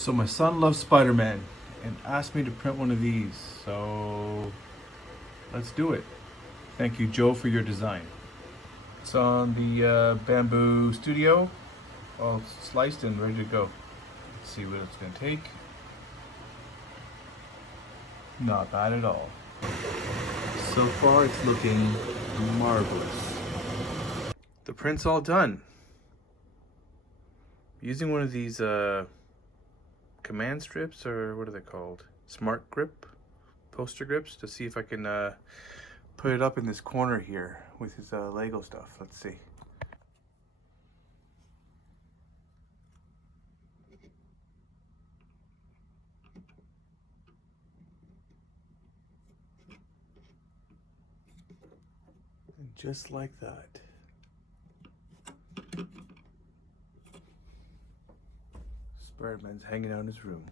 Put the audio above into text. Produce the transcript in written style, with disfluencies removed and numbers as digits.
So my son loves Spider-Man and asked me to print one of these. So let's do it. Thank you, Joe, for your design. It's on the bamboo studio, all sliced and ready to go. Let's see what it's gonna take. Not bad at all. So far it's looking marvelous. The print's all done. Using one of these command strips, or what are they called? Smart grip, poster grips, to see if I can put it up in this corner here with his Lego stuff. Let's see. And just like that. Spider-Man's hanging out in his room.